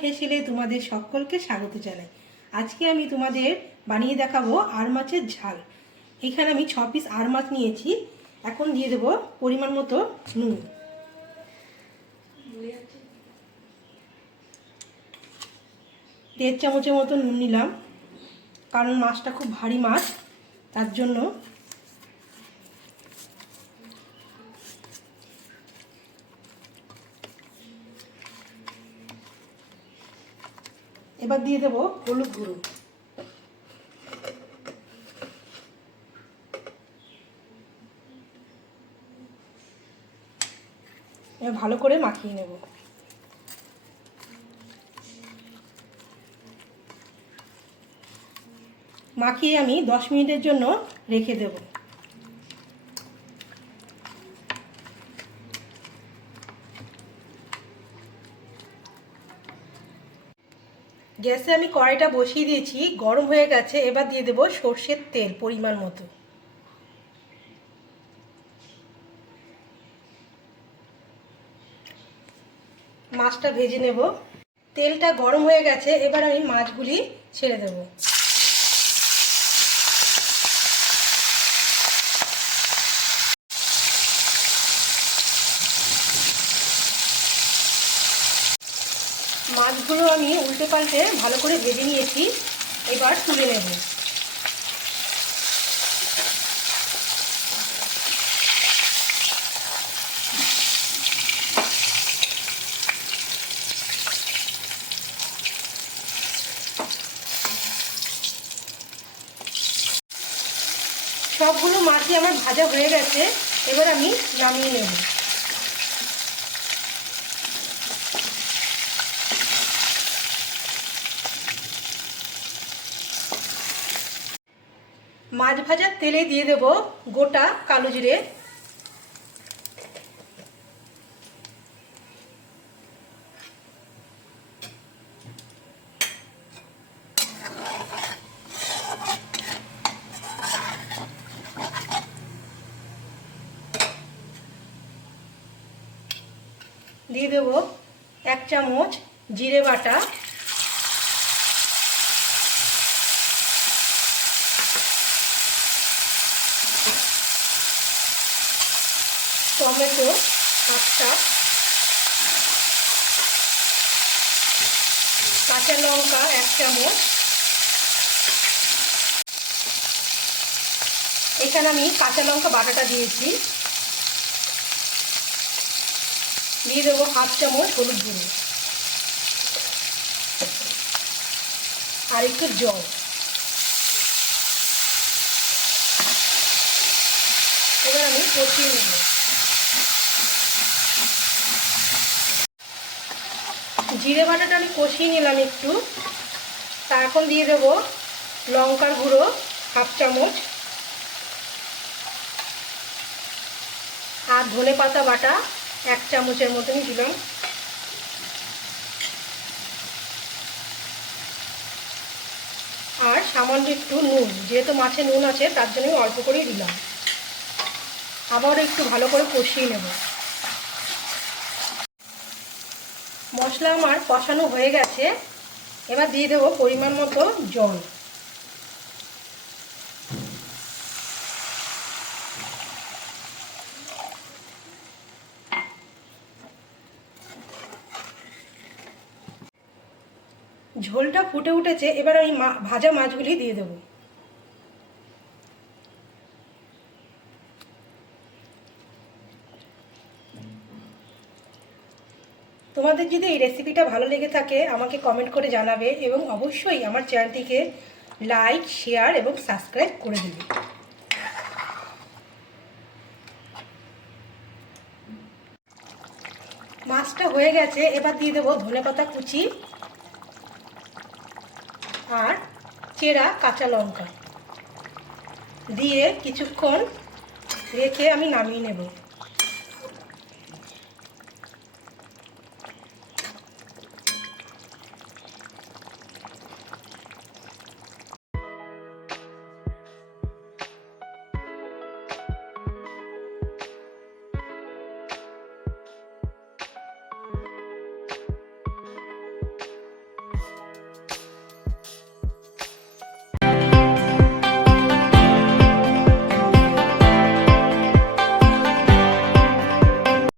ফেসিলে তোমাদের সকলকে স্বাগত জানাই। আজকে আমি তোমাদের বানিয়ে দেখাবো আর মাছের ঝাল। এখানে আমি ছ পিস আর মাছ নিয়েছি। এখন দিয়ে দেবো পরিমাণ মতো নুন। দেড় চামচের মতো নুন নিলাম, কারণ মাছটা খুব ভারী মাছ, তার জন্য এবার দিয়ে দেবো হলুদ গুঁড়ো। এবার ভালো করে মাখিয়ে নেব। মাখিয়ে আমি দশ মিনিটের জন্য রেখে দেব। গ্যাসে আমি কড়াইটা বসিয়ে দিয়েছি, গরম হয়ে গেছে, এবার দিয়ে দেবো সর্ষের তেল পরিমাণ মতো। মাছটা ভেজে নেব। তেলটা গরম হয়ে গেছে, এবার আমি মাছগুলি ছেড়ে দেব। মাছগুলো আমি উল্টে পাল্টে ভালো করে ভেজে নিয়েছি। এবার তুলে নেব। সবগুলো মাছই আমার ভাজা হয়ে গেছে। এবার আমি নামিয়ে নেব। মাছ ভাজার তেলে দিয়ে দেব গোটা কালো জিরে। দিয়ে দেব এক চামচ জিরে বাটা। টমেটো আটটা কাঁচা লঙ্কা এক চামচ। এখানে আমি কাঁচা লঙ্কা বাটাটা দিয়েছি। দিয়ে দেবো হাফ চামচ হলুদ গুঁড়ো। আর একটু জল। এবার আমি কষিয়ে নেব। জিরে বাটাটা আমি কষিয়ে নিলাম একটু। তা এখন দিয়ে দেব লঙ্কার গুঁড়ো, হাফ চামচ। আর ধনে পাতা বাটা, এক চামচের মতনই দিলাম। আর সামান্য একটু নুন, যেহেতু মাছে নুন আছে, তার জন্য অল্প করেই দিলাম। আবার একটু ভালো করে কষিয়ে নেব। মশলা আমার কষানো হয়ে গেছে। এবার দিয়ে দেবো পরিমাণ মতো জল। ঝোলটা ফুটে উঠেছে, এবার আমি ভাজা মাছগুলি দিয়ে দেবো। তোমাদের যদি এই রেসিপিটা ভালো লেগে থাকে, আমাকে কমেন্ট করে জানাবে এবং অবশ্যই আমার চ্যানেলটিকে লাইক শেয়ার এবং সাবস্ক্রাইব করে দেবে। মাছটা হয়ে গেছে, এবার দিয়ে দেবো ধনে পাতা কুচি আর চেরা কাঁচা লঙ্কা। দিয়ে কিছুক্ষণ রেখে আমি নামিয়ে নেব।